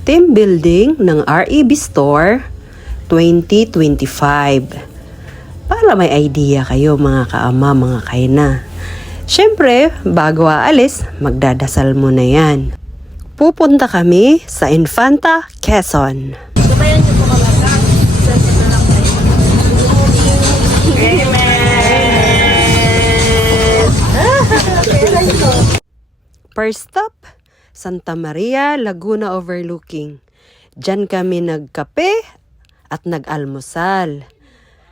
Team building ng REB Store 2025. Para may idea kayo mga kaama, mga kaina. Siyempre, bago aalis, magdadasal muna yan. Pupunta kami sa Infanta, Quezon. Gabayan niyo po kami. Sensor na lang kayo. First stop, Santa Maria, Laguna Overlooking. Diyan kami nagkape at nag-almusal.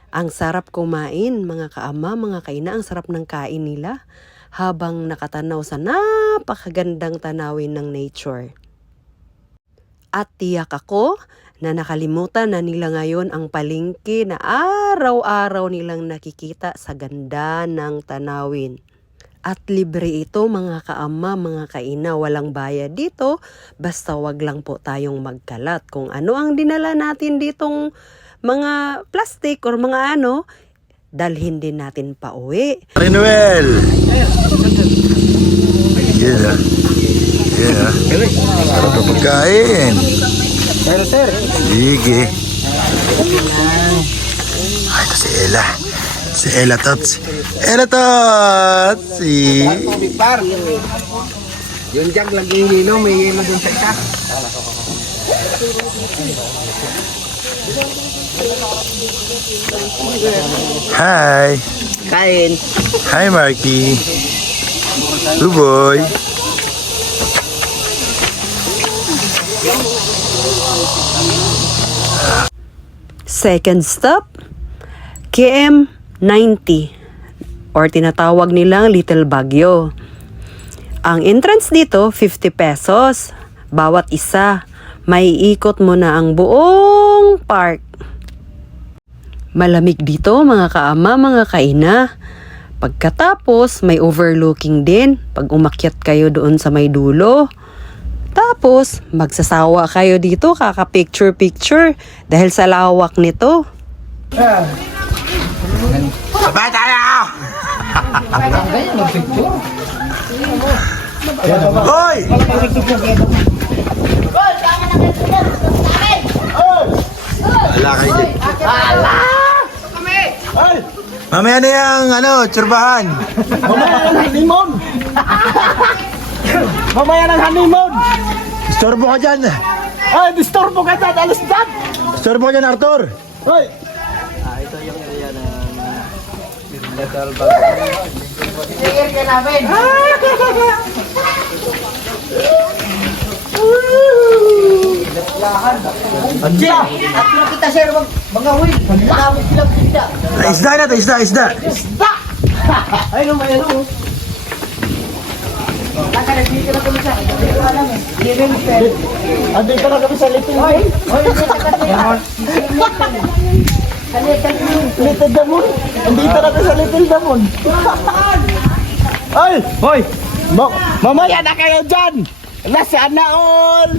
Ang sarap kumain, mga kaama, mga kaina. Ang sarap ng kain nila habang nakatanaw sa napakagandang tanawin ng nature. At tiyak ako na nakalimutan na nila ngayon ang palengke na araw-araw nilang nakikita sa ganda ng tanawin. At libre ito mga kaama, mga kaina, walang bayad dito, basta wag lang po tayong magkalat. Kung ano ang dinala natin ditong mga plastic or mga ano, dalhin din natin pa uwi. Manuel! Yeah. Yeah. Sarap na pagkain. Sir. Sige. Ay, ito si Ella. Si Ella Tots. Ella Tots! Si... Big Bar. Yung jug lagi yung yelo, may yelo dun sa isa. Hi! Kain. Hi, Marky. Buboy. Second stop, KM90 or tinatawag nilang Little Baguio. Ang entrance dito, 50 pesos. Bawat isa, may ikot mo na ang buong park. Malamig dito mga kaama, mga kaina. Pagkatapos, may overlooking din pag umakyat kayo doon sa may dulo. Tapos, magsasawa kayo dito, kaka-picture-picture dahil sa lawak nito. Sabay tayo! Hoy! Wala kayo dyan. Mamaya na yung tsurbahan. Mamaya ng honeymoon. Mamaya ng honeymoon. Istorbo ka dyan. Ay, disturbo ka dyan. Alas dyan. Istorbo ka dyan, Arthur. Hoy. Andiyan! At kita sir, mga wheel. Malawit lang kita. Isda na to, isda. Ayun, may ano. Dito na kami sa. Dito na kami. Dito na kami. Andito na kami sa Little Hoy, dito na kami. Little Damon. Andito na kami sa Little Damon. Ay! Hoy! Mamaya na kayo dyan! Nasaan na all?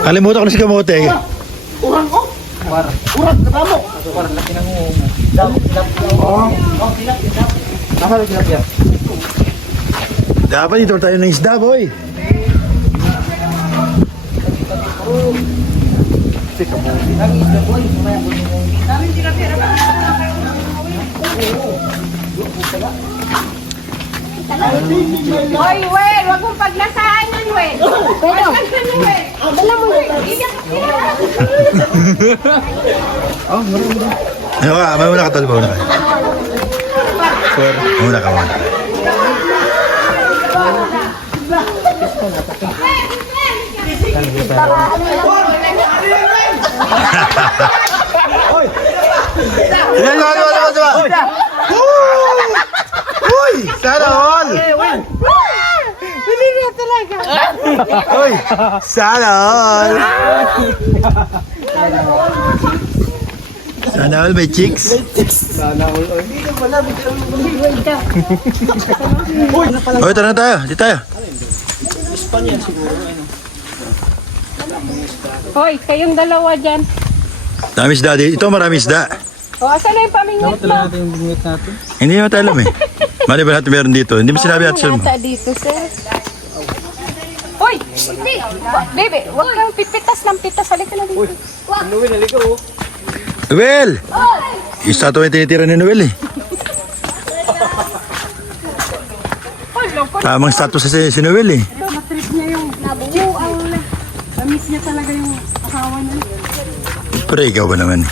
Kalimutan ko na si Kamote. Urang ko! Urang, katamo! Dapat dito tayo ng isda, boy. Hoy, Wen! Huwag mong paglasaan yan, Wen! Paglasaan yan, Wen! Dala mo yun! May muna ka, tol. Mauna ka. Mauna ka. Diba? Uy! Sana all! Hindi na talaga! Uy! Sana all! Sana all may chicks. Uy, tara na tayo. Di tayo. Hoy, kayong dalawa dyan. Dami isda di. Ito marami isda. O, asan na yung pamingwit mo? Hindi naman tayo alam eh. Mali ba natin meron dito? Hindi mo sinabi at mo. Nata dito, sir. Hoy! Baby, huwag kang pipitas ng pitas. Halika na dito. Noel! Isa to yung tinitira ni Noel eh. Tamang status si Noel eh. Matrip niya yung Miss niya talaga yung asawa niya. Pero ikaw ba naman?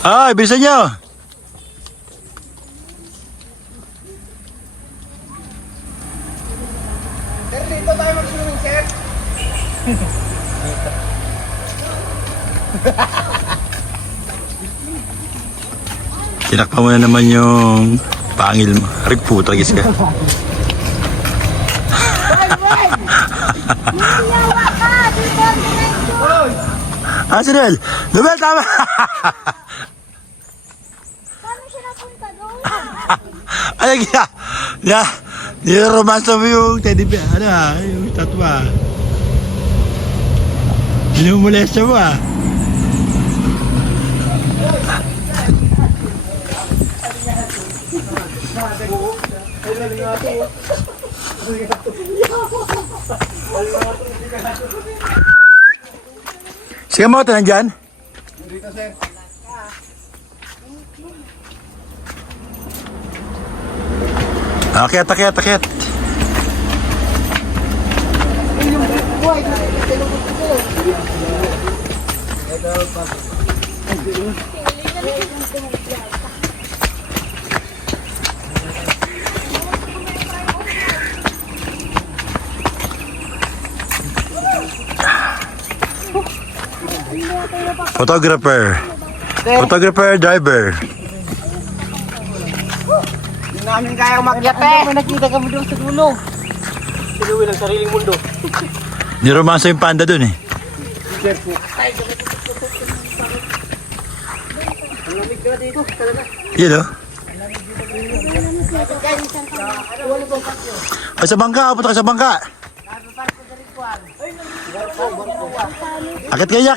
Ay, bilisan nyo! Tinakpa mo na naman yung pangil mo. Aray po, tragis ka. Si Noel? Noel, tama! Ay, niromance mo yung teddy bear. Ano yung tatwa. Minumulesta mo Sige mo, ito nandyan? Dito, sir. Akit. Photographer, driver. Hindi namin kaya umakyat eh. Nakita kami doon sa dulo. Sinuwi ng sariling mundo. Niromance yung panda dun eh. Yun o. Ay, sa bangka, punta ka sa bangka. Akit kayo.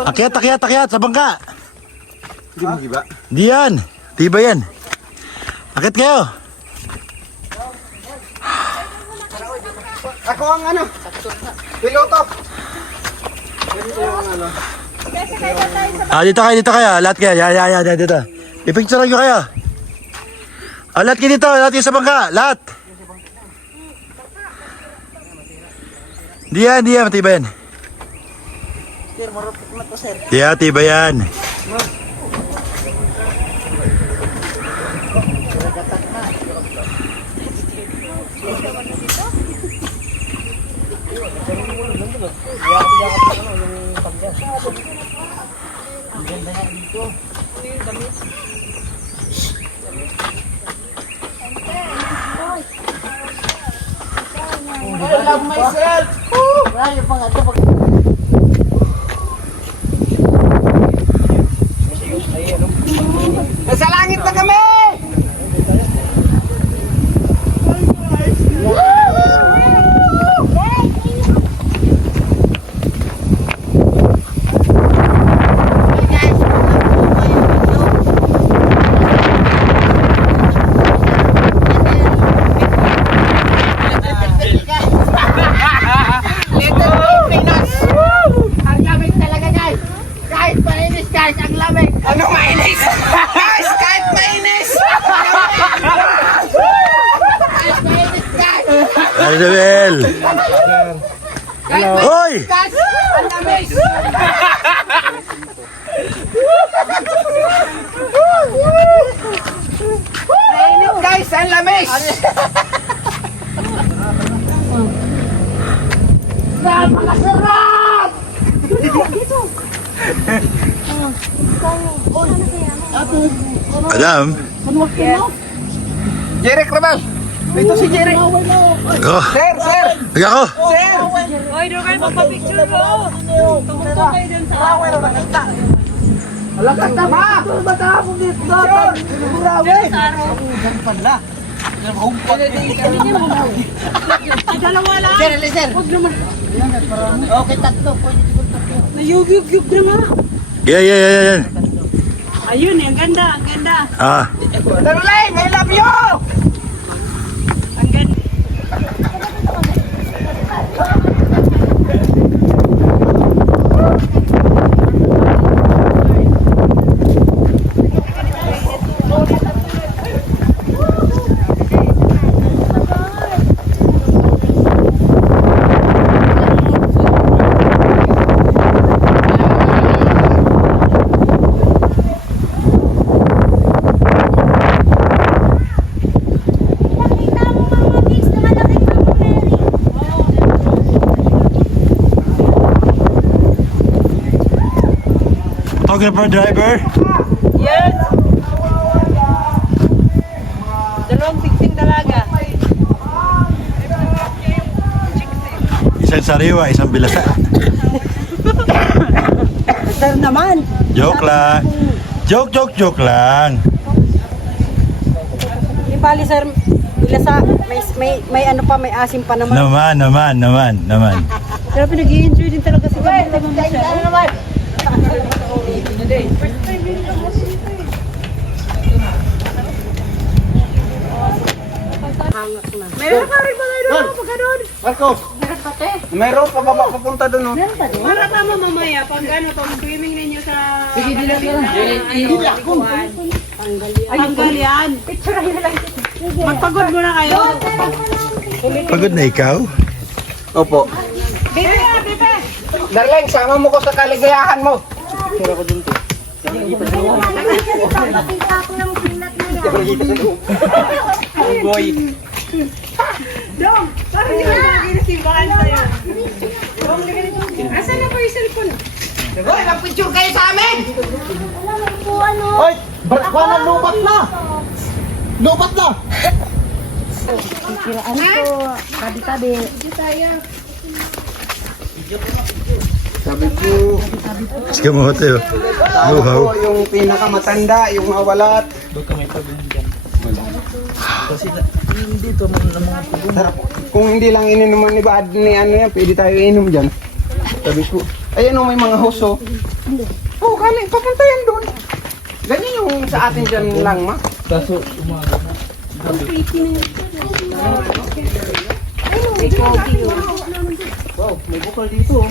Akyat sa bangka. Hindi mo giba? Di yan. Tiba yan. Akit kayo. Ako ang ano? Piloto. Dito kayo. Lahat kayo. Yan, dito. Ipicture nyo kayo. Lahat kayo dito. Lahat kayo sa bangka. Lahat. Di yan. Matiba yan. Sir, marupit mo to, sir. Di yan, tiba yan. I love myself. Ay, pang ito, pag... Nasa langit na kami! Ang lamig talaga, guys. Kahit mainis, guys, ang lamig. Ano mainis? Guys, kahit mainis! Kahit mainis, guys. Ay, Noel. Hoy! Guys, ang lamig. Mainit guys, ang lamis! Napakasarap! Adam. Jerry Crabal! Dito si Jerry! Oh, Sir, sir! higa ako. Sir! Hoy, doon kayo magpa-picture ko. Tungkol kayo dun sa... Wala ka tama! Bata ako dito! Burawe! Pala! Dalawa lang. Sir, sir. Huwag naman. Okay, tatlo. Pwede ko tatlo. Nayug-yug-yug na nga. Yan. Ayun, ang ganda, ang ganda. Ah, Darling, I love you! Ang ganda. photographer driver. Yes. Dalawang tiksing dalaga. Isang sariwa, isang bilasa. Sir naman. Joke lang. Joke lang. Di bali, sir. Ilasa. May ano pa, may asim pa naman. Naman. Pero pinag-i-enjoy din talaga si Gabriel. Ano naman? Meron ka rin ba ngayon? Pagka doon? Marco! Meron pa ba papunta doon? No? Para tama mamaya, pag ano, pag swimming ninyo sa... Sige, tanggal yan. Magpagod muna kayo. Pagod na ikaw? Opo. Bebe! Darling, sama mo ko sa kaligayahan mo. Boy. Dong! Parang hindi mo lagi na simbahan sa'yo. Asan na po yung cellphone? Hoy, mag-picture kayo sa amin! Hoy! Bana, lubat na! Lubat na! Sabi ko, Sige mo hotel. Luhaw. ako yung pinakamatanda, yung mawalat. Sarap. Kung hindi lang ininuman ni Bad ni ano yan, pwede tayo inom dyan. Sabi ko, ayan o may mga hoso. Oh, kali, papunta yan doon. Ganyan yung sa atin dyan lang, ma. Wow, may bukal dito.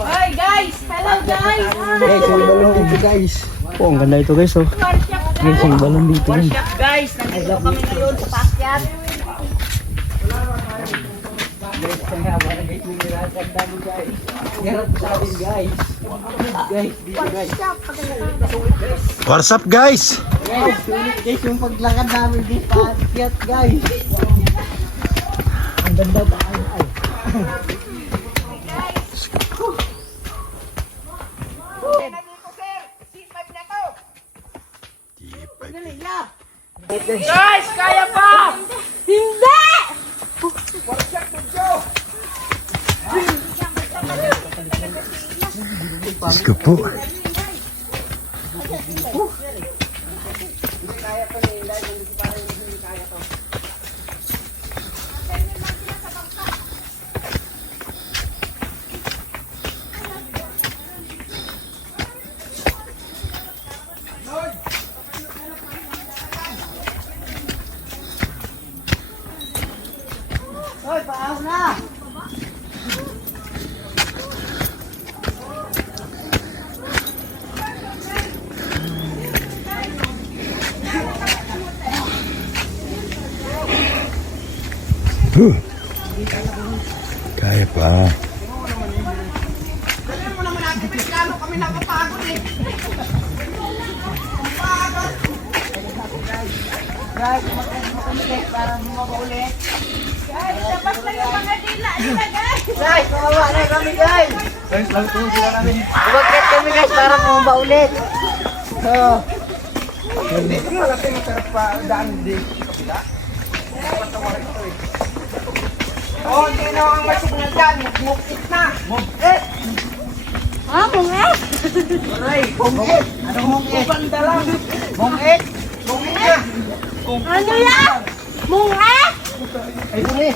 Hi guys! Hello guys! Guys, may balong dito guys. Oh, ang ganda ito guys oh. Guys, may balong dito guys. Guys, nandito kami ngayon sa Pakyat. What's up guys? Guys, yung paglakad namin di paakyat, guys. Ang ganda ba? Guys, kaya pa! Hindi! Diyos ko po. Hoy, paaw na! Kaya pa. Kami napapagod eh. Guys, makakamilik para bumabaulit. Tapos na yung mga dila guys! Guys, kawawa na kami, guys! Umakit kami, guys, para bumabaulit. Hindi ko nga kasi masarap pa daan din. Oh, hindi na ang masignal dyan. Mukit na. Mukit. Ah, bungit. Aray, mukit. Anong mukit? Banda lang. Mukit. Mukit na. Ano yan? Bungit? Ay, mukit.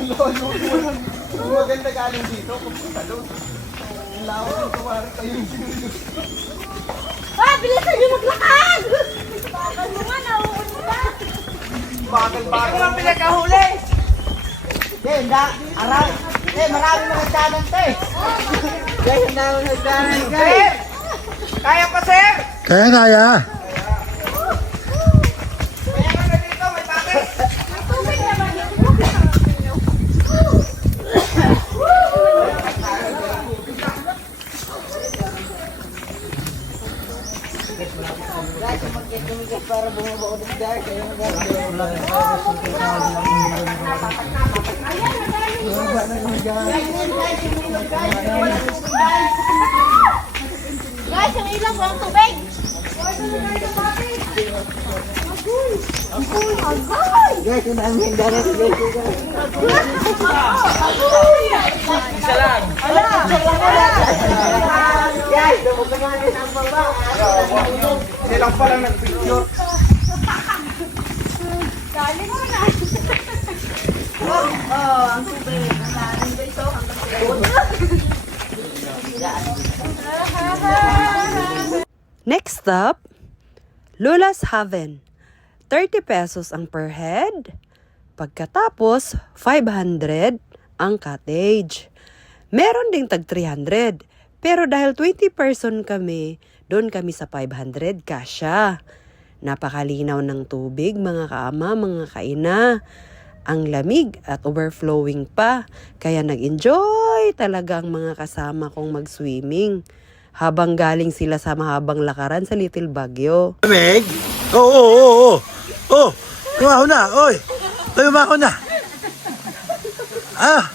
Kung maganda galing dito, pupunta doon. Ang lawak ng kumari kayo yung Ah, bilisan niyo maglakad! Bakal mo nga, nauun ka. bagal-bagal ang pinagkahuli. Marami mga danan to eh. Sir! Kaya pa, sir! Kaya. Kaya ka na dito, may tapis. May tubig naman yun. Para bumaba ulit dahil kayo Guys, ang ilang walang tubig. guys, ang dami yung danan. Guys, dumagdagan ang baba. Silang pala nag-picture. Galing mo na. Ang tubig. Ang lalim guys, oh. Next up, Lula's Haven. 30 pesos ang per head. Pagkatapos, 500 ang cottage. Meron ding tag 300. Pero dahil 20 person kami, doon kami sa 500 kasya. Napakalinaw ng tubig, mga kaama, mga kaina. Ang lamig at overflowing pa. Kaya nag-enjoy talaga ang mga kasama kong mag-swimming. Habang galing sila sa mahabang lakaran sa Little Baguio. Meg? Oo. Oh, tumaho na. Oy, tumaho na. Ah,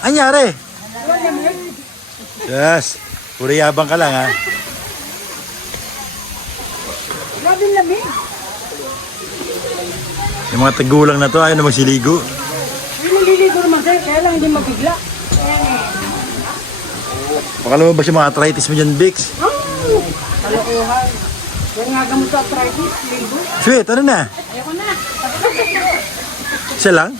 anyari? Yes, puri yabang ka lang ha. Yung mga tagulang na to, ayaw na magsiligo. Naliligo naman sir, kaya lang hindi mabigla. Baka lumabas yung mga arthritis mo dyan, Bix. Kalokohan. Yan nga gamot sa arthritis, ligo. Sweet, ano na? Ayoko na. Siya lang?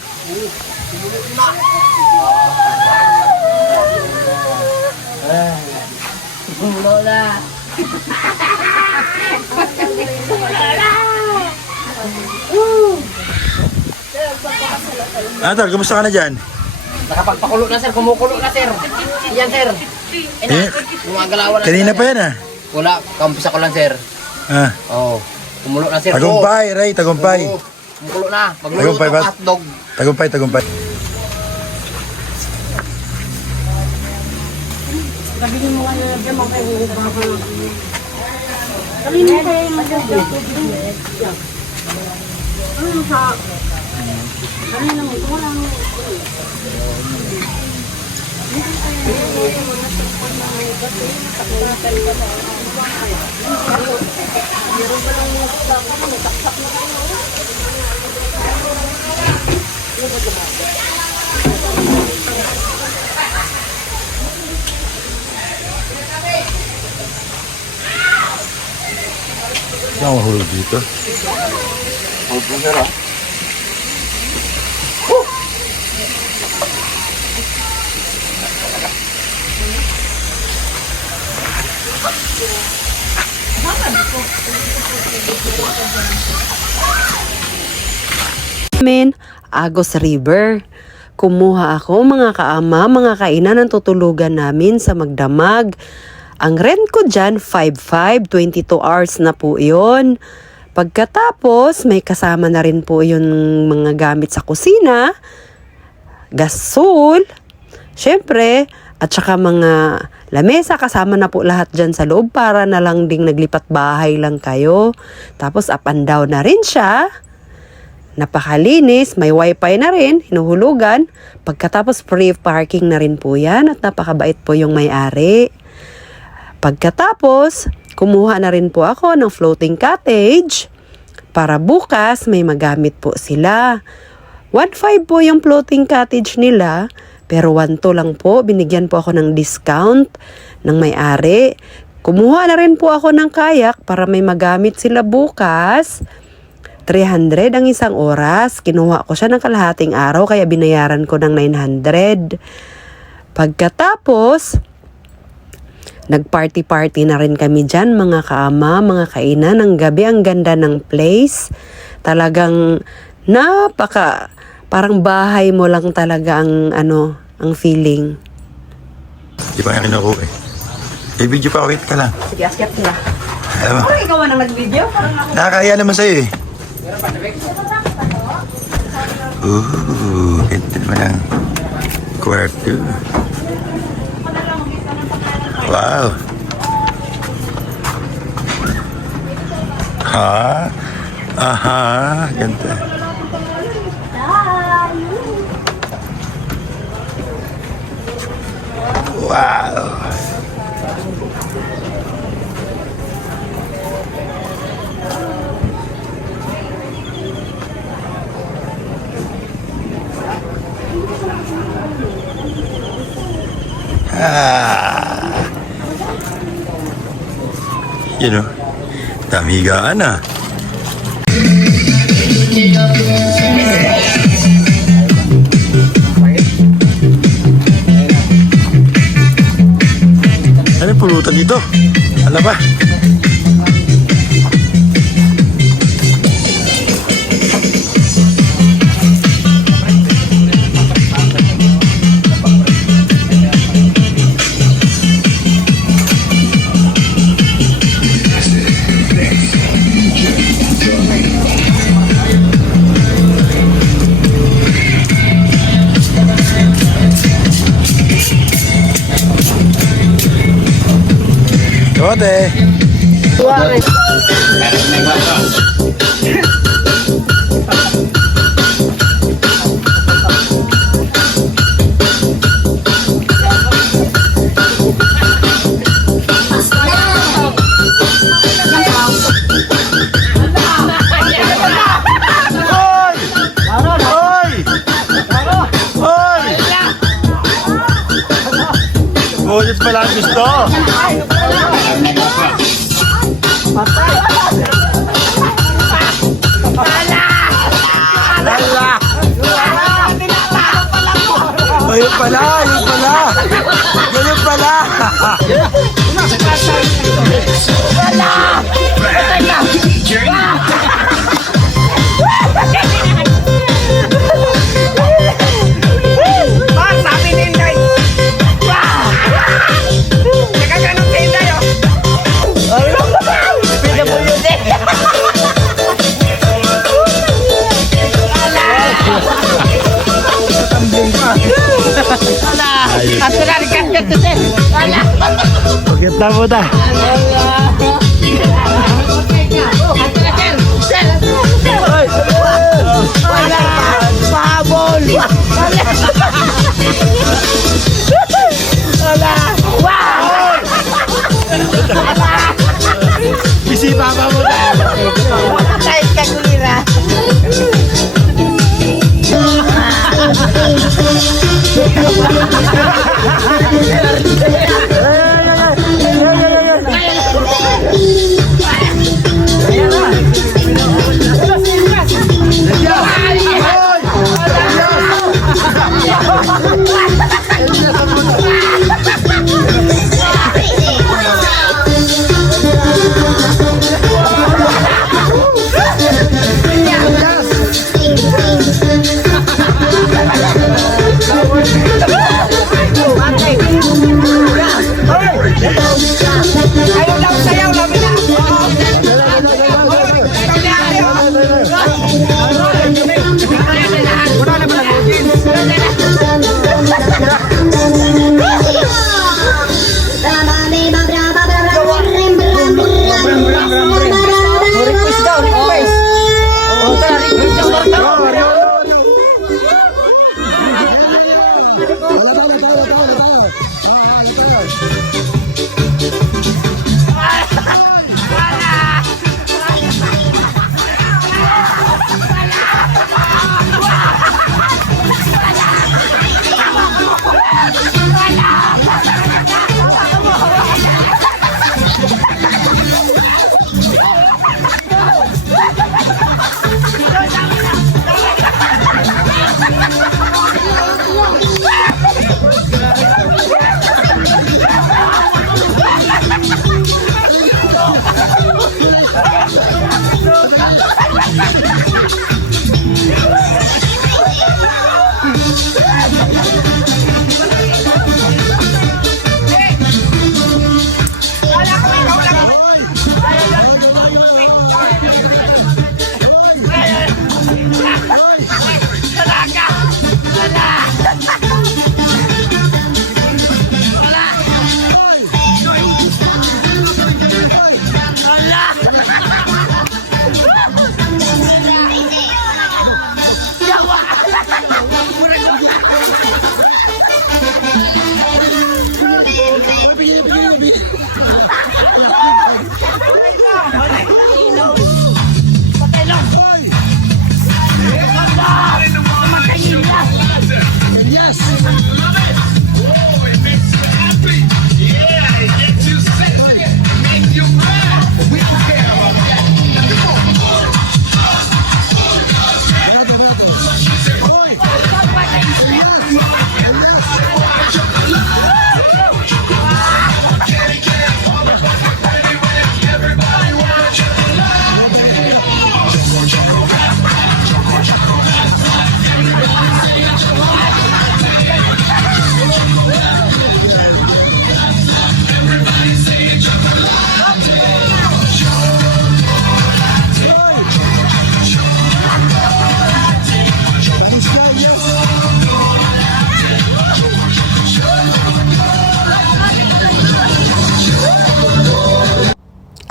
Lola. Tol, kumusta ka na dyan? Nakapagpakulo na sir, kumukulo na sir. Yan sir. Eh, Gumagalawan na. kanina pa yan ah. Wala, kampisa ko lang sir. Ah, Oo. Kumulo na sir. tagumpay, Ray, tagumpay. Oo. Kumukulo na. Magluluto Tagumpay ng ba? hotdog. Tagumpay. Sabihin mo nga na dyan, magpahuhupa ka. Sabihin mo kayo yung magpapagod. Ano sa... Ano naman, ito lang. Saan mahulog dito? Agos River. Kumuha ako mga kaama, mga kainan ng tutulugan namin sa Magdamag. Ang rent ko dyan, 5,500, 22 hours na po yun. Pagkatapos, may kasama na rin po yung mga gamit sa kusina, gasol, syempre, at saka mga lamesa, kasama na po lahat dyan sa loob para na lang ding naglipat bahay lang kayo. Tapos up and down na rin siya. Napakalinis, may wifi na rin, hinuhulugan. Pagkatapos free parking na rin po yan at napakabait po yung may-ari. Pagkatapos, kumuha na rin po ako ng floating cottage para bukas may magamit po sila. 1.5 po yung floating cottage nila, pero 1.2 lang po. Binigyan po ako ng discount ng may-ari. Kumuha na rin po ako ng kayak para may magamit sila bukas. 300 ang isang oras. Kinuha ko siya ng kalahating araw kaya binayaran ko ng 900. Pagkatapos, nag-party-party na rin kami dyan, mga kaama, mga kainan. Ang gabi, ang ganda ng place. Talagang parang bahay mo lang talaga ang ang feeling. Di ba nga kinukuha eh? I-video pa, wait ka lang. Sige, akyat na. Alam mo, Parang ikaw ang nag-video? nakakaya naman sa'yo eh. Ganda naman ang kwarto. Wow. Ha? Aha, ganda. Wow. You know, damigaan na. Ano yung pulutan dito? Ano ba? Kote. Ngunit pala ang gusto. Ayun pala, ayun pala. Ganun pala. Bakit na po ta? Bisi papa mo ta.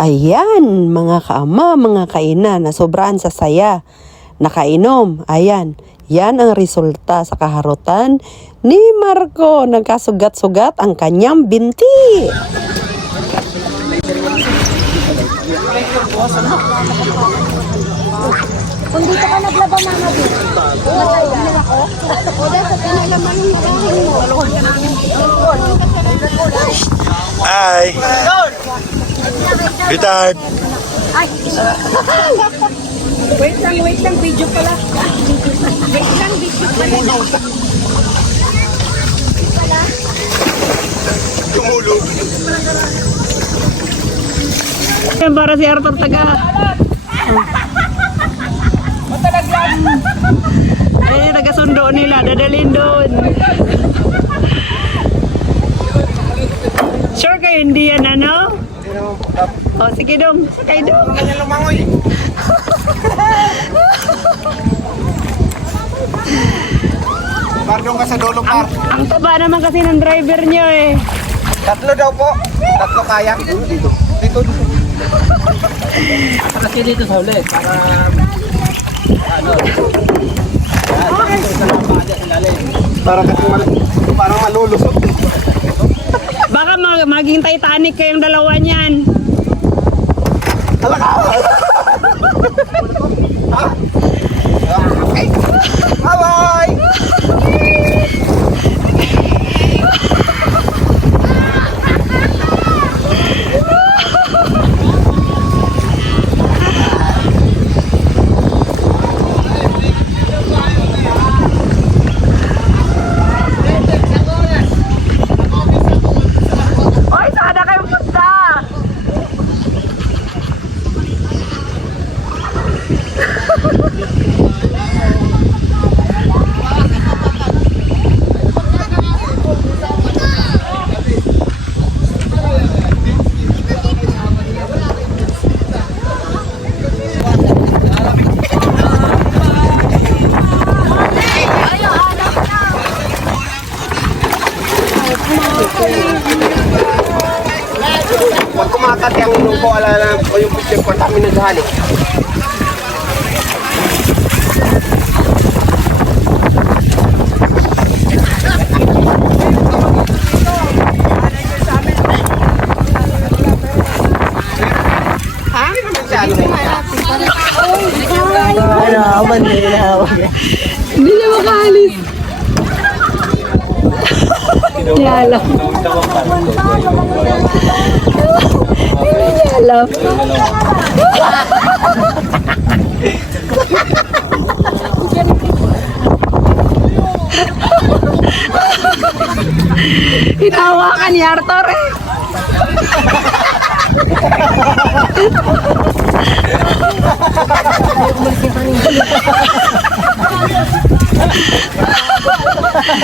Ayan, mga kaama, mga kainan, nasobraan sa saya. Nakainom, ayan. Yan ang resulta sa kaharutan ni Marco. Nagkasugat-sugat ang kanyang binti. Kung dito ka naglaba, mama, dito. Naglaban ako. O, dahil sa pinalaman yung nakahin mo. Hi! Retard! Wait lang, video pala. Wait lang, video pala. Tumulog! Yan para si Arthur taga. Eh, taga-sundo nila, dadalhin doon. Sure kayo hindi yan, ano? O, sige dong, sakay dong. Ganyan lumangoy. Pardon ka sa dulo, par. Ang taba naman kasi ng driver niyo eh. Tatlo daw po. Tatlo kaya. Dito. Kasi dito sa ulit, para Para kasi parang malulusot. Baka maging Titanic kayong dalawa niyan. Bye-bye! Oy, sana kayo punta! Pag kumakat yung inom ko, alala ko yung picture ko, kami naghalik. Hindi na makaalis. Hindi alam. Hindi alam. Hinawa ka ni Arthur eh.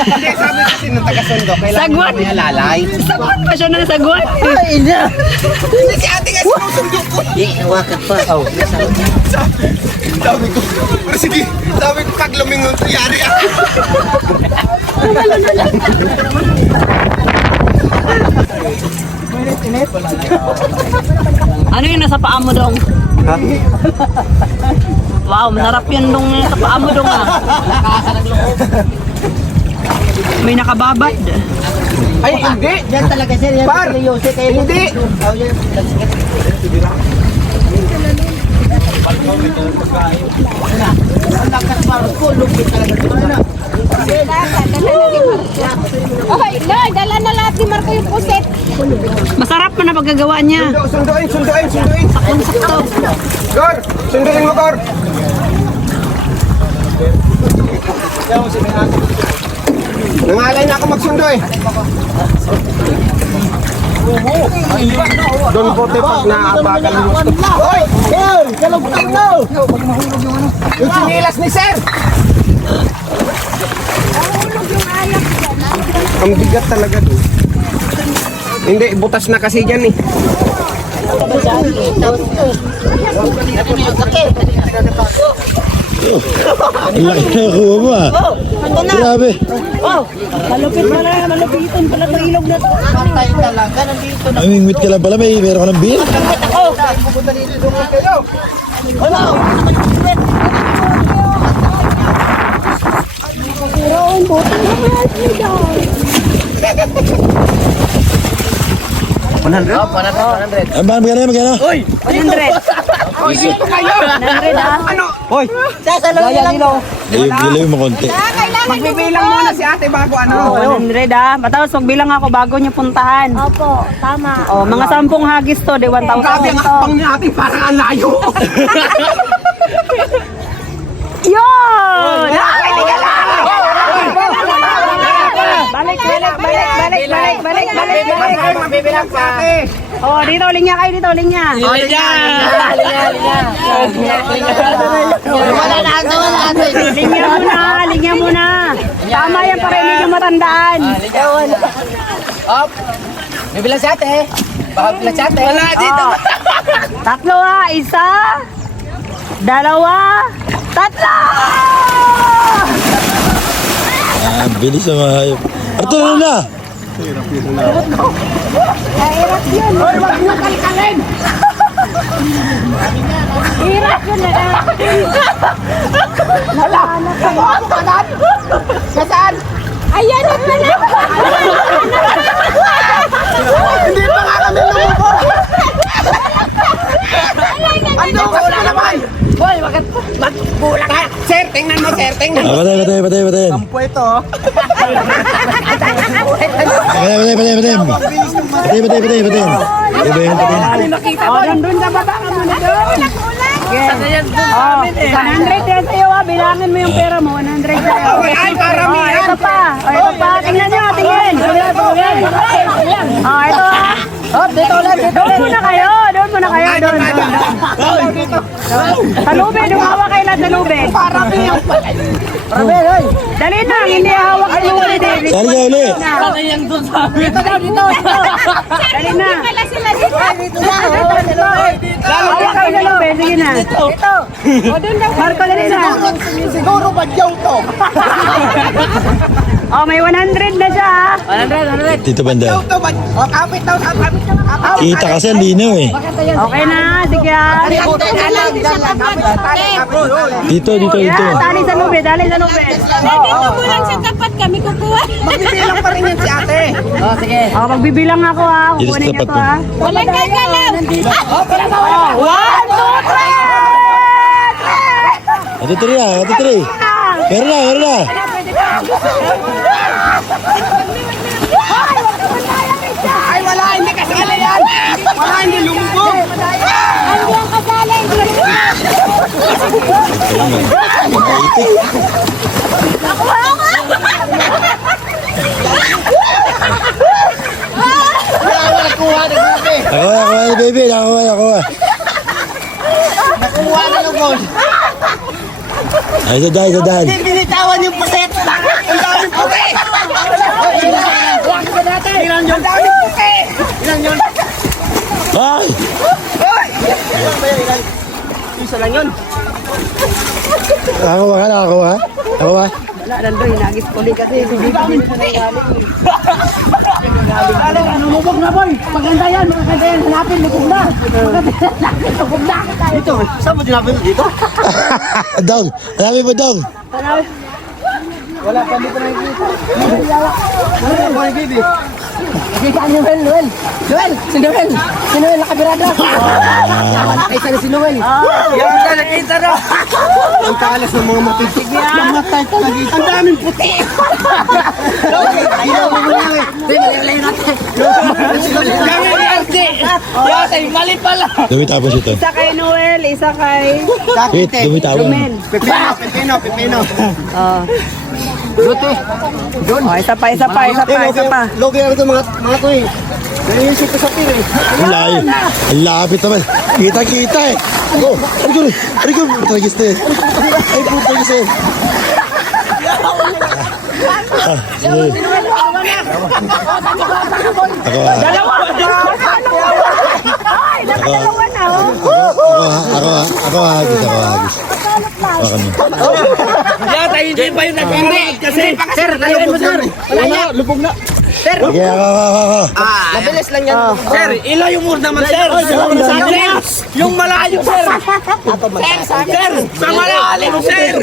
Hindi, sabi kasi nung taga-sundo, kailangan Sagwan. mo alalay. Sagwan pa siya ng sagwan. Hindi si ate nga sinusundo ko. hawakan pa. Oh. Sabi ko, pero sige, sabi ko pag lumingon, yari ako. Ano yung nasa paa mo dong? Wow, masarap yun dong nasa paa mo dong ah. May nakababad. Ay, hindi. Yan talaga sir, yan Par, seryoso kayo. hindi. Oh, yan. Ang lakas parang ko, lupit talaga. Okay, Loy, dala na lahat ni Marco yung puset. Masarap pa na paggagawa niya. Sunduin. Sakto. Gor, sunduin mo, Gor. Nangalay na ako magsundo eh. Doon po pag naabagal yung gusto. Hoy! Sir, kalugtang na! Yung sinilas ni Sir! Ang bigat talaga doon. Hindi, butas na kasi dyan eh. Ang laki na nakuha mo ah. Grabe. Patay talaga, nandito na. Namingwit ka lang pala. Meron ka ng beer. Ah, magkano? 100. Galaw mo konti. Magbibilang muna si ate bago ano. 100 ah. Matapos magbilang ako bago nyo puntahan. Opo, tama. Oh, mga 10 hagis to, di 1,000 Grabe ang to. hakbang ni ate parang ang layo. Yun! Balik. Magbibilang si ate. Oh, dito, linya kayo dito, linya. Wala na ando na ate. Linya muna. Tama yan para hindi nyo matandaan. Up. May bilang si ate. Baka bilang si ate. Wala dito. Tatlo ah, 1, 2, 3. Ah, bilis sa mga hayop. Arturo na! Hirap yun na. Nasaan? Ayan na pala. Hindi pa nga kami lumubo. Ando ka na naman. Hoy, bakit magbulang ka? Sir, tingnan mo, sir, tingnan mo. Ah, patayin. Kampo ito. Patayin. Oh, nandun sa baba ka muna doon. Oh, 100 yan sa'yo ah. Bilangin mo yung pera mo. 100 sa'yo. Ay, parami Oh, yan. ito pa. Oh, ito pa. Tingnan nyo, tingin. Oh, ito ah. Doon muna kayo. Doon. Sa lube, doon hawak kayo lahat sa lube. Parami yan. Dali na, hindi hawak sa lube. David. Sali ka uli. Dali na. Wala sila dito. Hawak kayo sa lube. Sige na. Marco, dali na. Siguro badyaw to. Oh, may 100 na siya ah. Dito banda. Ito ba? O, kapit daw. Kapit. Kita kasi ang linaw eh. Okay na, sige ah. Dito. Yeah, dali sa lube. Dito mo lang sa tapat kami kukuha. Magbibilang pa rin yan si ate. Oh, magbibilang ako ah. Dito sa Kukunin niyo tapat to mo. ah. Walang gagalaw. Ito 3. Meron na. Ay, wala. Hindi kasali yan. Wala, hindi lumubog. Ano ang kasala? Ako, baby. Ako. Nakuha na ng gold. Ay, dadan. Binitawan yung puset. Ang daming puti. Ilan yun? Ang daming puti. Ilan yun? Ay! Isa lang yun. Ako ba? Wala, nandun. Hinagis ko ulit kasi. Lumubog na boy. Maganda yan. Hanapin, lubog na. Lubog na. Dito. Saan mo dinapin dito? Dong! Hanapin mo, Dong! Wala pa, hindi ko nakikita. Ano ba yung baby? Nakita ni Noel. Si Noel nakabirada. Nakita na si Noel. Yan na, nakita na. Ang talas ng mga matitig. Namatay talaga ito. Ang daming puti. Ayaw mo lang eh. Malay natin. Kami ni Arce. Yasay, mali pala. Dumitapos ito. Isa kay Noel, isa kay Wait, dumitapos. Jumel. Pipino. Oh. Luto. Oh, isa pa. Logi na ito mga to eh. Naiisip ko sa pin eh. Ang layo. Ang lapit naman. Kita eh. Oh, Arigo. Tragis na eh. Ay, tragis eh. Ako. Ay, nakadalawa na oh. Ako hagis. Yan, tayo hindi pa yung nag-iingat kasi. Sir, layuin mo sir. Lubog na. Sige, ako. Mabilis lang yan. Sir, ilayo mo naman, sir. Yung malayo, sir. Sir, sa malalim, sir.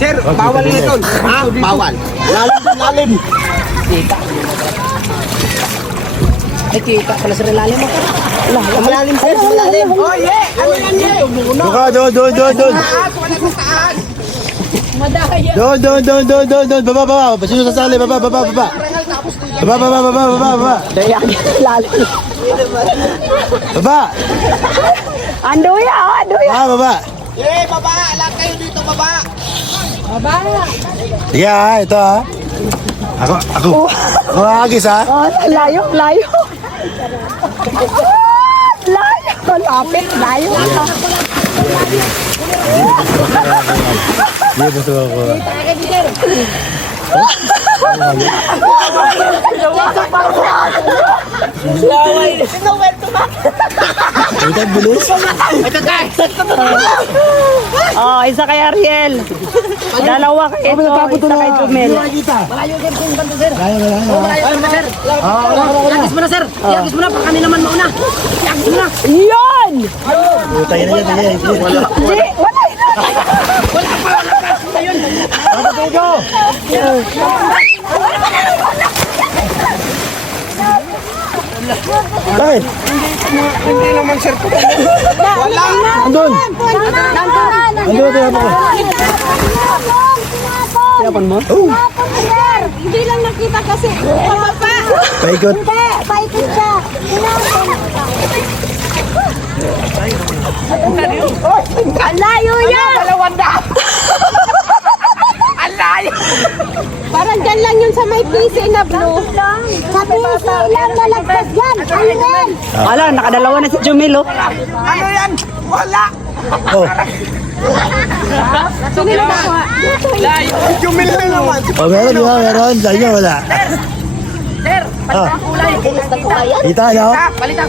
Sir, bawal na doon. Ha? Bawal. Lalim. Ay, kita pala sa lalim mo. Malalim sir, malalim. Oh, yeah. Ano yan, yeah. Doon. Doon. Baba. Sino sasali? Baba. Dayak, lalim. Baba. Anduya. Baba. Eh, baba. Lahat kayo dito, baba. Sige ito Ako agis ha. Oh, layo. Layo, lapit, layo. Hindi ba ito ako? Ito bilis. Oh, isa kay Ariel. Dalawa kay ito, isa kay Jumel. Yagis mo na, sir. Yagis mo na, para kami naman mauna. Yagis mo na. Yan! Tayo na yan. Hindi, wala. Bakit? Hindi naman, sir. Andun. Siyapan mo? Hindi lang nakita kasi. Pababa. Paikot. Hindi, paikot siya. Ang layo yan! Ang layo! Parang dyan lang yun sa may PC na blue. Sa PC lang nalagpas yan. Ayun! Ala, nakadalawa na si Jumel, oh. Ano yan? Wala. Oh. Sino yung nakuha? Jumil na naman. Oh, meron di ba? Meron. Sa inyo wala. Sir, palitan kulay. Kita no?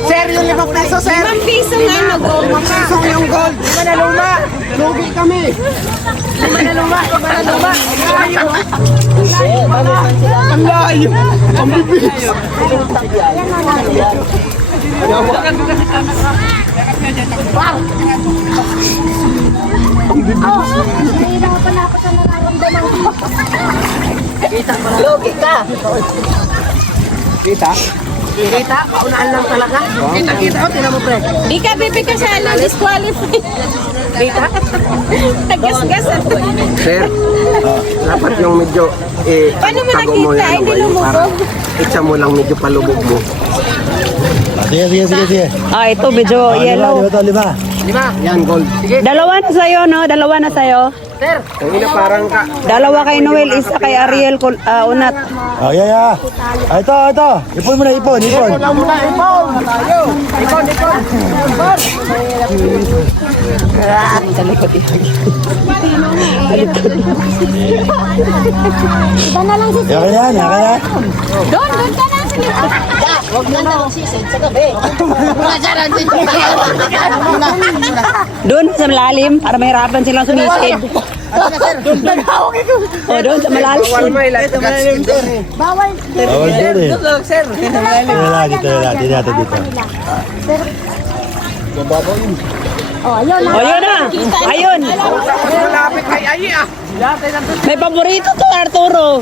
Sir, yung 5 peso, sir. 5 piso nga nag-gold. 5 peso yung gold. Lima na luma. Lugi kami. Lima na luma. Ang layo. Ang bibis. Nahihirapan ako sa nararamdaman ko. Logi ka. Kita? Kita, paunahan lang talaga. Kita, oh, tinan mo, pre. Di ka bibigyan sa disqualified. Kita? Nagasgas at Sir, dapat yung medyo Paano mo tago mo nakita? yan, Hindi ba, yung parang lumubog? Itsa mo lang medyo palubog mo. Sige. Ah, ito medyo yellow. Lima. Yan, gold. Dalawa na sa'yo, no? Dalawa na sa'yo. Sir, Ang ina parang ka. Dalawa kay Noel, isa kay Ariel, unat. Oh, yeah. Ito. Ipon mo na, ipon. Sa likod Iba na lang si Yaka na. Doon ka na sa likod. huwag mo na akong sisid sa gabi. Doon sa malalim, para mahirapan silang sumisid. O, doon sa malalim. Bawal mo ilan. Bawal. Bawal doon eh. Sir, Dito natin dito. Oh, ayun. O, yun na. Ayun. Malapit kay Ayi ah. May paborito to, Arturo.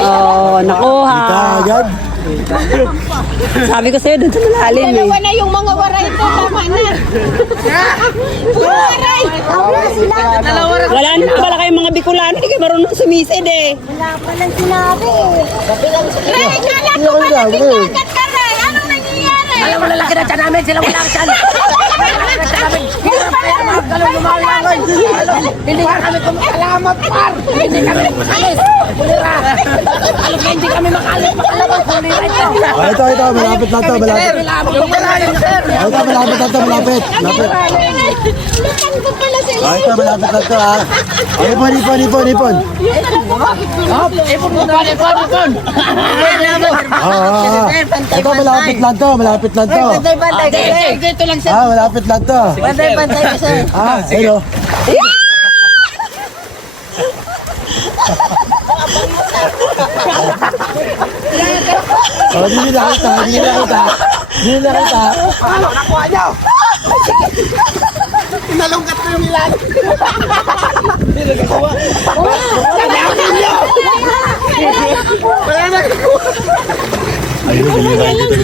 Oh, nakuha. Kita agad. Sabi ko sa'yo, doon sa malalim eh. Dalawa na yung mga waray ko. Tama na. Waray. Wala sila. Wala na pala kayong mga Bicolano, hindi kayo marunong sumisid eh. Wala pa lang sinabi eh. Ray, kala ko malaki agad ka rin. Anong nangyayari? alam mo lalaki na tiyan namin, sila wala ka tiyan. Hindi ka kami kumakalamat, par. Hindi kami makalis. Kulira. Alam ka, hindi kami makalis. Makalabang kulira ito. Oh, ito. Malapit na to. Yung malayo, sir. Ito, malapit na to. Malapit. Lukan ko pala sila. Ah, ito, malapit lang to ha. Ipon. Ito, malapit lang to. Ito lang siya. Ah, malapit lang to. Bantay ka sir. Ah, ayun o. Oh, hindi nila kita. Nakuha niyo! Nalungkat na yung ilan. Wala na kukuha. Ayun, binira kita.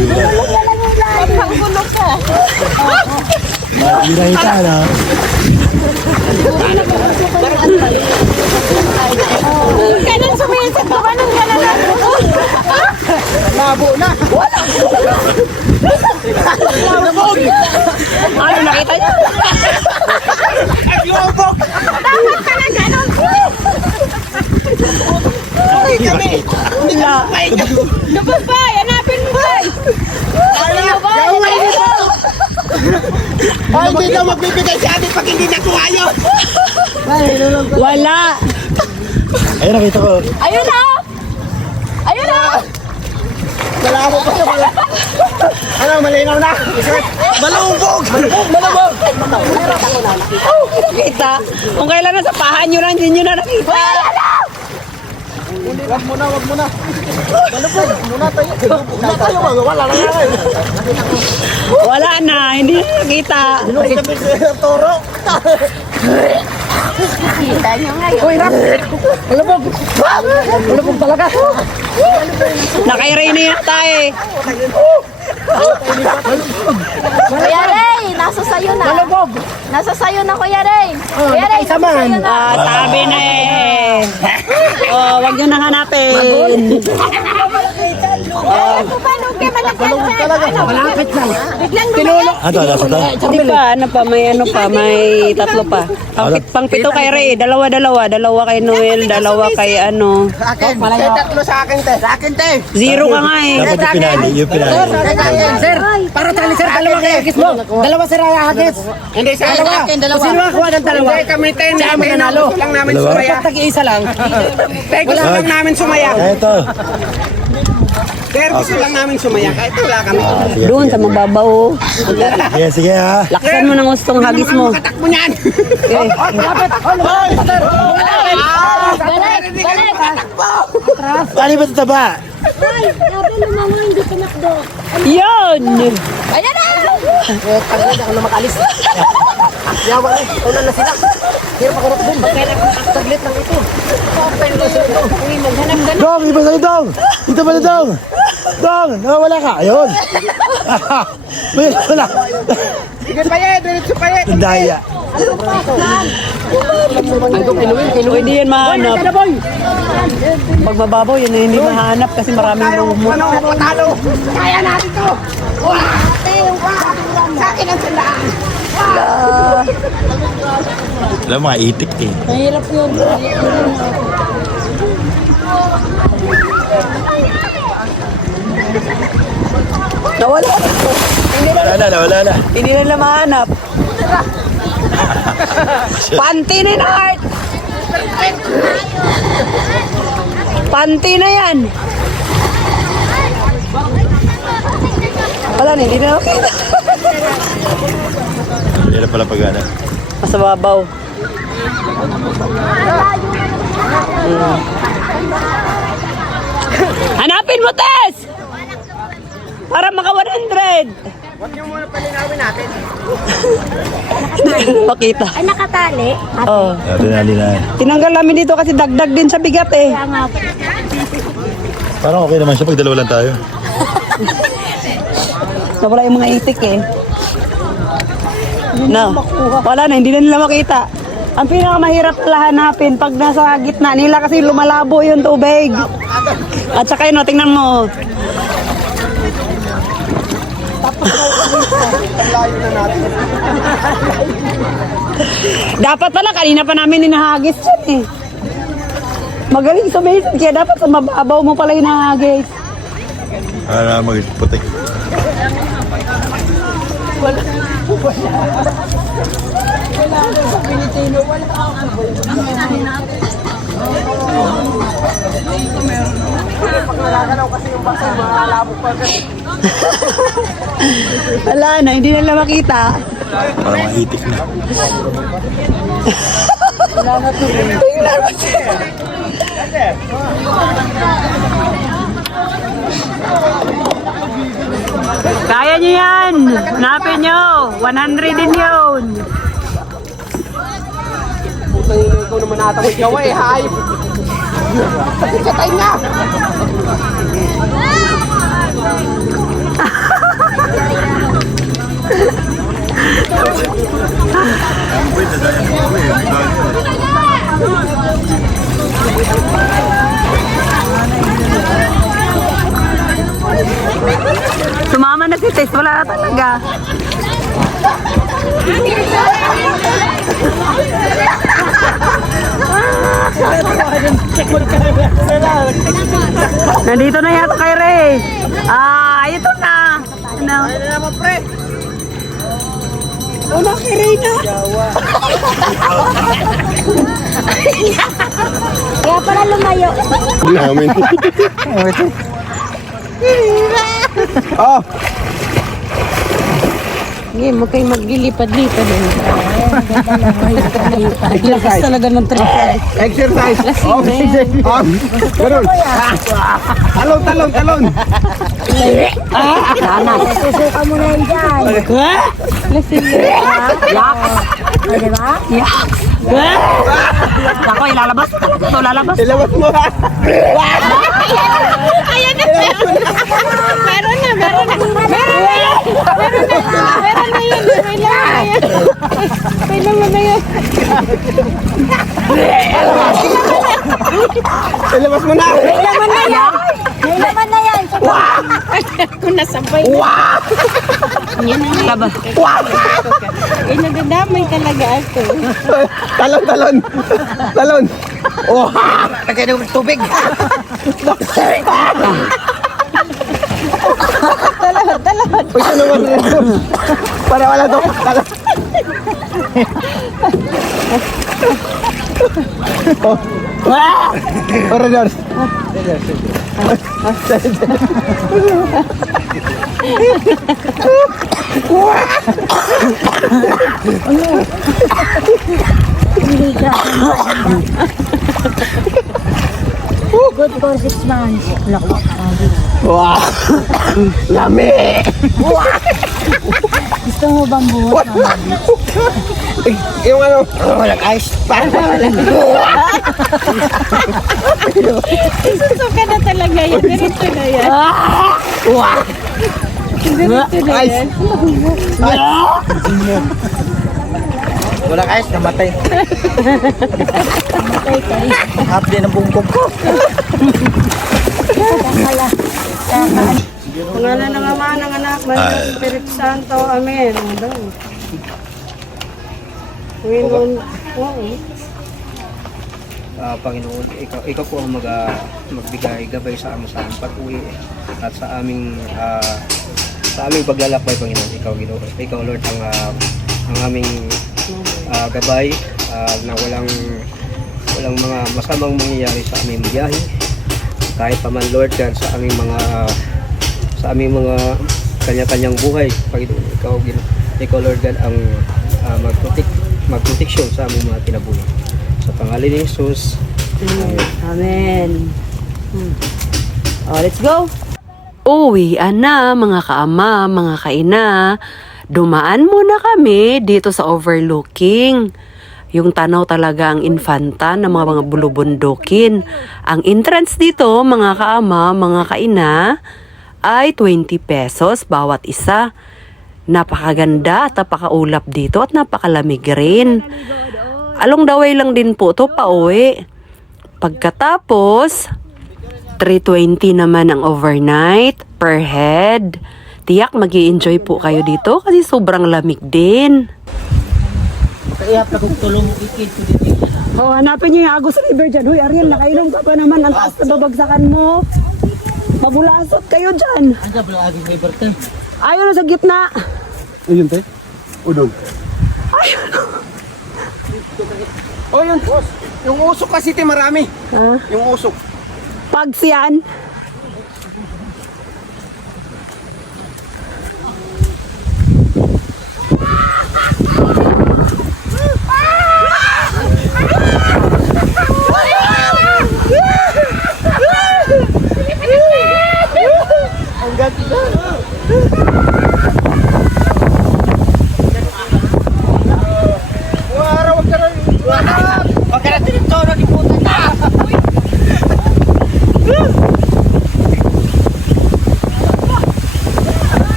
Panggulo ka. Binira kita, ano? Kanan sumisit ka ba ng kanan? Labo na. Ano nakita niya? Ay, lobok! Dapat ka na ganon. Ay, kami! Hindi ka mapay ka. Lubos ba? Hanapin mo ba? Gawin nito! Ay, hindi daw magbibigay si atin pag hindi nakuha yun. Wala. Ayun, nakita ko. Ayun na! Ayun na! Wala mo pa wala. Ano, malinaw na? Malubog! Nakita. Kung kailan nasa pahan nyo na, hindi nyo na nakita. Wag mo na. Malubog! Muna tayo. Wala na yan. Wala na, hindi na nakita. Kami sa toro. Kita nyo ngayon. Uy, rap! Malubog! Malubog talaga. Nakairay na yata eh. Kuya Ray, nasa sayo na. Malubog! Nasa sayo na, Kuya Ray. Kuya Ray, nasa sayo na. Sabi na eh. Oh, wag nyo nang hanapin. Ano ba? Nung kaya malagyan sa Malapit lang. biglang lumayan. Ano, nasa to? Hindi pa, may tatlo pa. Pang pito kay Ray, dalawa kay Noel, dalawa kay ano. Sa akin. Tatlo sa akin, te. Sa akin, te. Zero ka nga eh. Dapat yung pinali. Sir, para tali sir, dalawa kayo agis mo. Dalawa sir ang agis. Hindi, sa akin. Sino ang kuha ng dalawa? Hindi, kami, te. Siya ang mananalo. Gusto lang namin Dalawa? sumaya. Tag-iisa lang. Te, gusto lang namin sumaya. Ito. Te, gusto lang namin sumaya. Kahit wala kami. Doon sa mababaw. Sige ha. Laksan mo ng gustong hagis mo. Katakbo niyan. Eh, Ano ba ito ba? Ay, dapat lumama, hindi pinakdo. yun! Ayan na! Taglit ako na makalis. Yawa na, ulan na sila. Pero pakurot dun. Taglit lang ito. Dong, iba sa'yo, Dong! Dito ba na, Dong? Dong, nawawala ka. Ayun. May wala. Sige, payet. Diretso payet. Ang daya. Pwede yan mahanap. Pag mababaw, yan hindi mahanap kasi maraming lumot. Ano, patalo. Kaya natin to. Sa akin ang sandaan. Alam mga itik eh. Mahirap yun. Nawala. Wala na. Hindi na nila mahanap. Panty na yun, Art! Panty na yan! Wala na, hindi na nakita. Hindi na pala pag-ana. Sa babaw. Hanapin mo, Tess! Para maka 100! Huwag niyo muna palinawin natin. Makita. Ay, nakatali. Oh. Tinali na. Tinanggal namin dito kasi dagdag din sa bigat eh. Kaya nga, Parang okay naman siya pag dalawa lang tayo. Nawala yung mga itik eh. No, wala na, hindi na nila makita. Ang pinakamahirap pala hanapin pag nasa gitna nila kasi lumalabo yung tubig. At saka yun, tingnan mo. Dapat pala, kanina pa namin hinahagis yan eh. Magaling sumisid kaya dapat sa mababaw mo pala hinahagis. Para magputik. Wala na, hindi nila makita. Parang maitik na. Kaya nyo yan! Hanapin nyo! 100 din yun! Ikaw naman ata may gawa eh, hayop. Sakay na! Sumama na si Tess, wala na talaga. Nandito na yata kay Ray. Ito na. Una kay Ray na. Kaya pala lumayo. Namin. Oh! Hindi, mo kayo maglilipad-lipad. Lakas talaga ng trip. Exercise! Oxygen! Ganun! Talon, talon, talon! Susuka mo na yan dyan. Lasing. Yaks. Di ba? Yaks. Ako, ilalabas ko talaga ito. Lalabas. Ilabas mo ha! Ayan na. Meron na. Meron na yun. Kailangan na yun. Ilabas mo na! May laman na yan. Kung nasabay na. Labas. Nadadamay talaga ako. Talon, talon! Talon! Oh! Lagay ng tubig. Pwede naman ito. Para wala to. Talon! Oh! Oradors! Good for 6 months. Wow! Lami! Gusto mo bang buhat? Yung ano? Walang ice. Parang wala. Susuka na talaga yan. Ganito na yan. Ganito na yan. Walang ice, namatay. Matay tayo. Hapdi ng bungkog ko. Pangalan ng Ama, ng Anak, ng Espiritu Santo. Amen. Panginoon. Panginoon, ikaw po ang magbigay gabay sa amin sa aming pag-uwi at sa aming paglalakbay, Panginoon. Ikaw Lord ang aming gabay na walang mga masamang mangyayari sa aming biyahe. Kahit pa man Lord God sa aming mga kanya-kanyang buhay, Panginoon. Ikaw Lord God ang magproteksyon sa aming mga kinabuhi. Sa pangalan ni Jesus. Amen. Oh, let's go. Uwian na mga kaama, mga kaina. Dumaan muna kami dito sa overlooking. Yung tanaw talaga ang infanta ng mga bulubundukin. Ang entrance dito mga kaama, mga kaina ay 20 pesos bawat isa. Napakaganda at napakaulap dito at napakalamig rin. Along the way lang din po to pauwi. Pagkatapos, 320 naman ang overnight per head. Tiyak mag-i-enjoy po kayo dito kasi sobrang lamig din. Kaya pa kung tulong ikit ko dito. Oh, hanapin niyo yung Agus River dyan. Huy, Ariel, nakainom ka pa naman. Ang taas na babagsakan mo. Mabulasot kayo dyan. Ang sabi ng aging river to. Ayaw na sa gitna. Ayun, te. Udog. Ay, Oh, yun. Yung usok kasi te marami. Ha? Yung usok. Pags yan.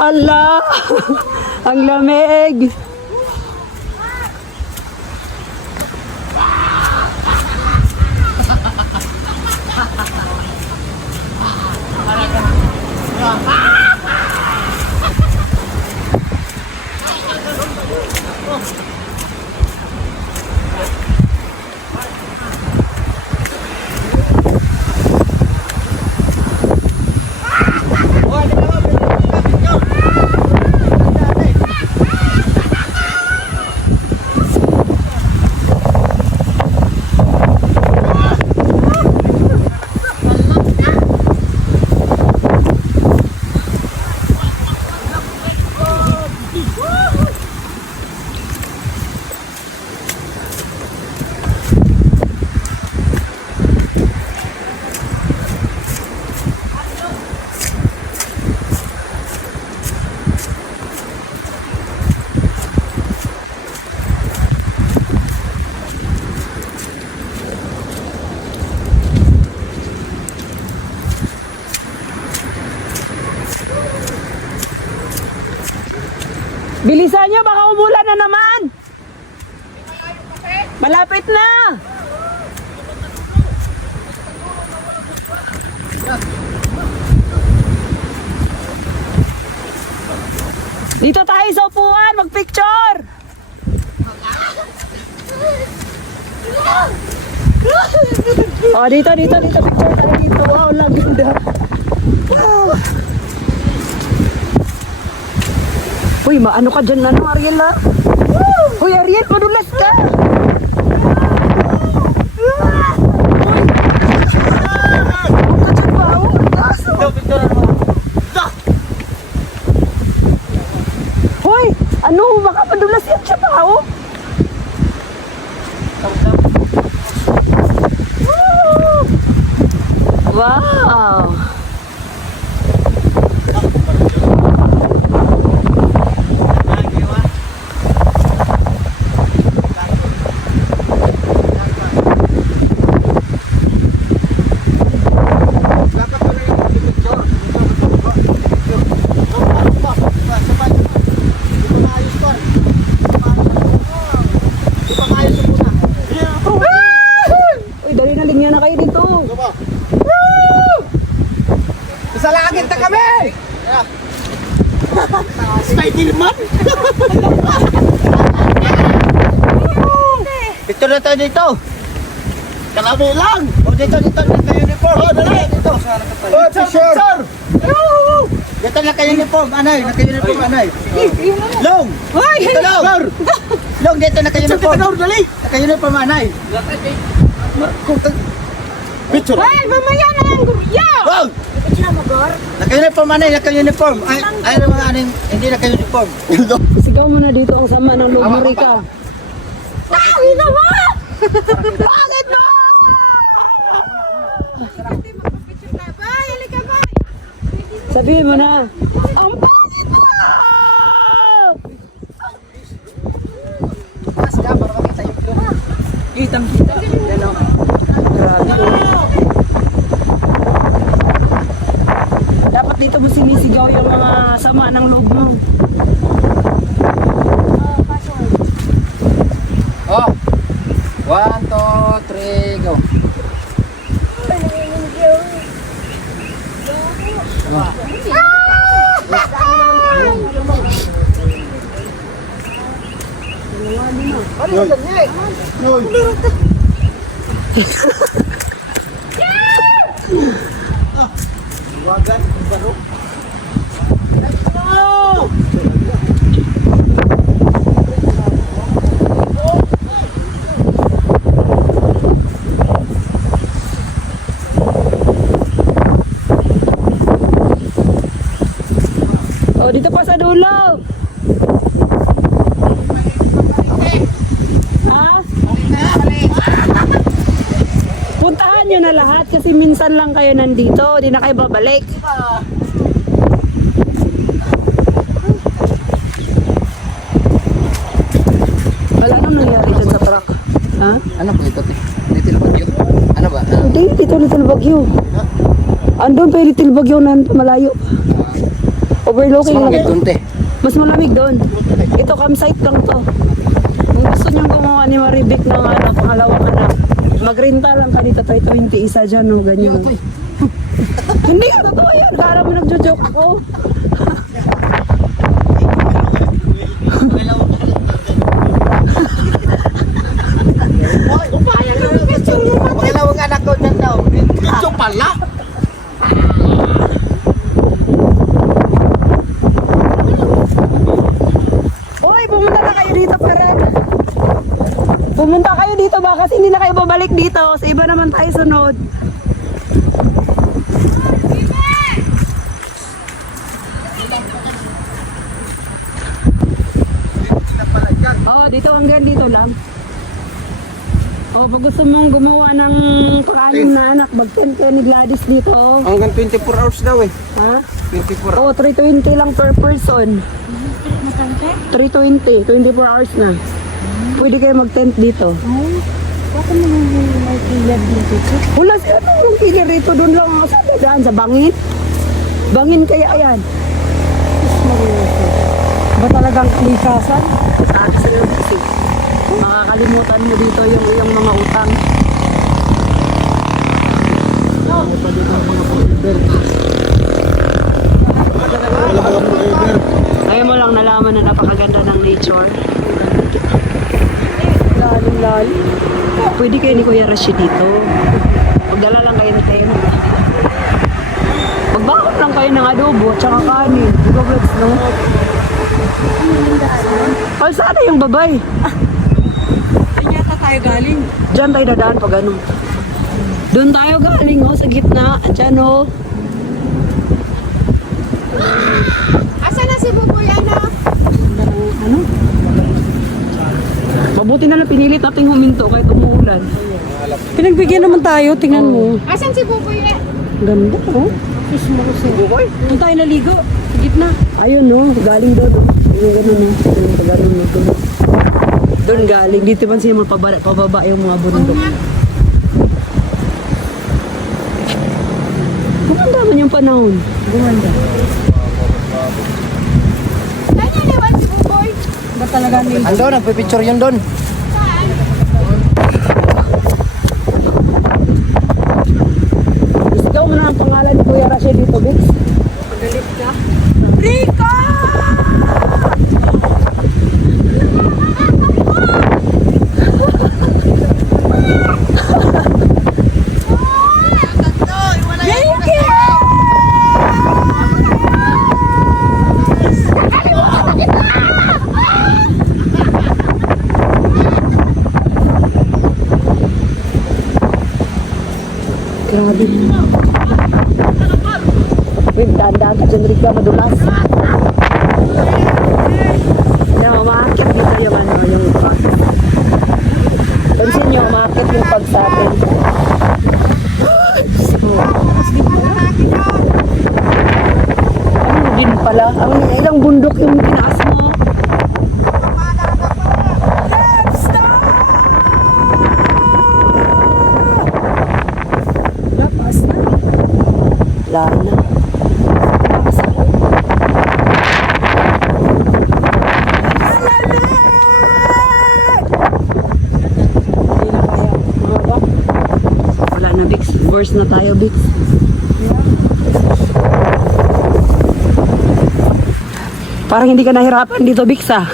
Ala! Ang lamig! Bilisan nyo, baka umulan na naman! Malapit na! Dito tayo sa upuan, magpicture! Oh, dito, picture tayo dito. Wow, ang ganda. Wow. Uy, maano ka dyan, Ariel, ha? Uy, Ariel, madulas ka! Hoy, ano, baka madulas yan siya pa, oh? Wow! Uy, dali na linya na kayo dito. Sa langit na kami! Spider-Man! Dito na tayo dito. Kalami lang! O dito naka-uniform. Oh, dali! Dito. Oh, picture! Dito naka-uniform, anay. Naka-uniform, anay. Long! Dito Long! Long, dito naka-uniform. Dali! Naka-uniform, anay. Picture! Ay, mamaya na ang gurya! Long! Naka-uniform, anay. Naka-uniform. Ay, mga anay, hindi naka-uniform. Sigaw mo na dito ang sama ng loob mo, Rika. Ay, naman! Bakit mo? Bay, halika ba? Sabihin mo na. Ang bakit mo? Kitang-kita. Yan o. Grabe o. Dapat dito mo sinisigaw yung mga sama ng loob mo. Oh! 1, 2, 3, go! Oh, dito pa sa dulo. Ha? Puntahan nyo na lahat kasi minsan lang kayo nandito. Di na kayo babalik. Wala nang nangyari dyan sa truck. Ha? Ano po ito? Little Bagyo? Ano ba? Hindi, dito Little Bagyo. Andun pa yung Little Bagyo na malayo. Overlooking lang ito. te. Mas malamig doon. Ito, campsite lang to. Kung gusto niyong gumawa ni Maribik ng pangalawang anak, magrenta lang ka dito, 20 isa dyan, no, ganyan. Hindi ka, totoo yan. Kala mo nagjo-joke ako. Pangalawang anak ko dyan daw. Ito pala. Uy, pumunta na kayo dito, pare. Pumunta kayo dito ba? Kasi hindi na kayo babalik dito. Sa iba naman tayo sunod. Oo, dito hanggang dito lang. O, pag gusto mong gumawa ng pang-anim na anak, mag-10 kayo ni Gladys dito. Hanggang 24 hours daw eh. Ha? 24 hours. Oo, 320 lang per person. 320, 24 hours na. Pwede kayo mag-tent dito. Bakit naman may killer dito? Wala siya yung killer rito. Doon lang ako sa dadaan, sa bangin. Bangin kaya yan. Ba talagang kalikasan? Sa akin sa Lubisi. Makakalimutan mo dito yung iyong mga utang. Kaya mo lang nalaman na napakaganda ng nature. Lalim-lalim. Pwede kayo ni Kuya Rashid dito. Magdala lang kayo ng tent. Magbakot lang kayo ng adobo at saka kanin. Ikaw-vlogs, no? Ay, sana yung babay. Saan yata tayo galing? Diyan tayo dadaan pag ano. Doon tayo galing, oh, sa gitna. At dyan, oh. Asa na si Buboy, ano? Ano? Mabuti na lang pinilit nating huminto kahit umuulan. Pinagbigyan naman tayo, tingnan mo. Asan si Buboy, eh? Ganda, oh. Doon tayo naligo. Sa gitna. Ayun, no. Galing doon. Yung gano'n, no. Yung pag-gano'n, no. Doon galing. Dito man siya pababa yung mga bundok. Gumanda man yung panahon. Gumanda. Saan yan ewan si Buboy? Ba talaga ni... Ando, nagpipicture yun doon. Ikaw mo na ang pangalan ni Kuya Rashid dito, Bix. Magalit ka. Rico! Thank you! Grabe. Wait, daan-daan ka dyan, Rica, madulas. Yan, umakit dito yung ano, yung pag. Pansin nyo, umakit yung pag sa atin. Ano din pala? Ang ilang bundok yung tinaas mo. Lapas na. Lana. Wala na, Bix. Worse na tayo, Bix. Parang hindi ka nahirapan dito, Bix, ah.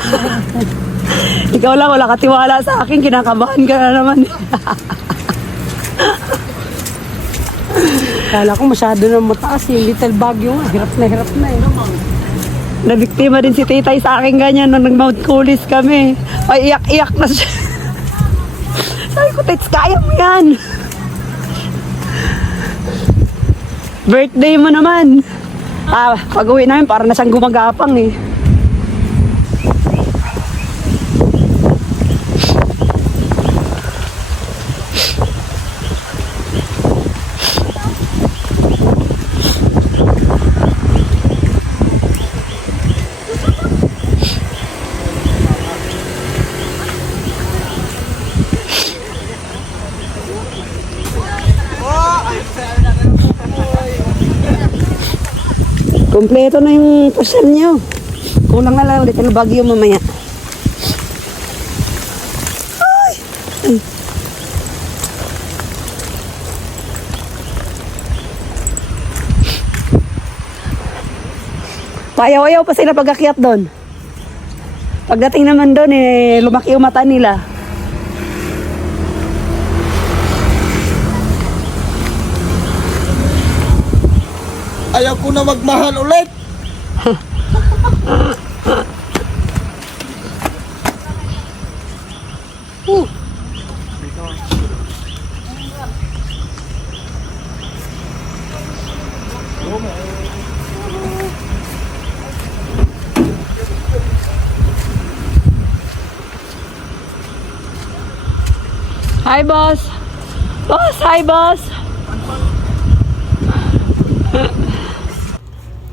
Ikaw lang, wala katiwala sa akin. Kinakabahan ka na naman. Kala ko masyado na mataas yung Little Bagyo nga. Hirap na eh. Nabiktima din si Titay sa akin ganyan nung nag-Mount Cooley kami. Ay, iyak-iyak na siya. Sabi ko, Tits, kaya mo yan. Birthday mo naman. Pag uwi namin, para na siyang gumagapang eh. Kompleto na yung pasal niyo. Kulang na lang ulit ang bagyo mamaya. Ay! Ay. Payaw-ayaw pa sila pag-akyat doon. Pagdating naman doon, lumaki yung mata nila. Ayaw ko na magmahal ulit. Hi, boss. Boss, hi, boss.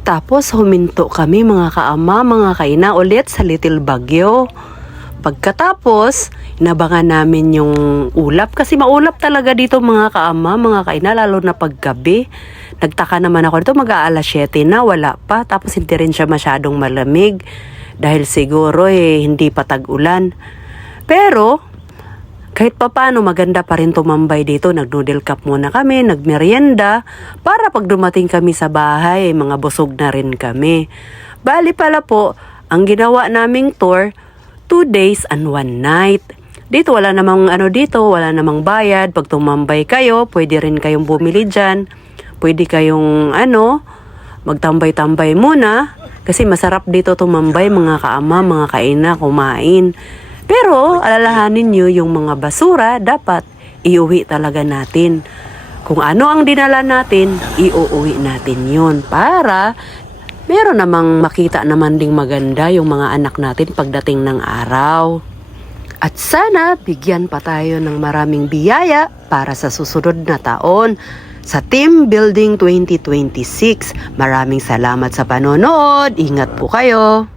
Tapos huminto kami mga kaama, mga kaina ulit sa Little Baguio. Pagkatapos, inabangan namin yung ulap kasi maulap talaga dito mga kaama, mga kaina, lalo na paggabi. Nagtaka naman ako dito, mag-aalas 7 na, wala pa. Tapos hindi rin siya masyadong malamig dahil siguro hindi pa tag-ulan. Pero kahit papaano maganda pa rin tumambay dito. Nag-noodle cup muna kami, nagmerienda para pag dumating kami sa bahay, mga busog na rin kami. Bali pala po, ang ginawa naming tour, 2 days and 1 night. Dito wala namang wala namang bayad. Pag tumambay kayo, pwede rin kayong bumili dyan. Pwede kayong magtambay-tambay muna. Kasi masarap dito tumambay mga kaama, mga kaina, kumain. Pero alalahanin nyo yung mga basura dapat iuwi talaga natin. Kung ano ang dinala natin, iuuwi natin yun para meron namang makita naman ding maganda yung mga anak natin pagdating ng araw. At sana bigyan pa tayo ng maraming biyaya para sa susunod na taon sa Team Building 2026. Maraming salamat sa panonood. Ingat po kayo.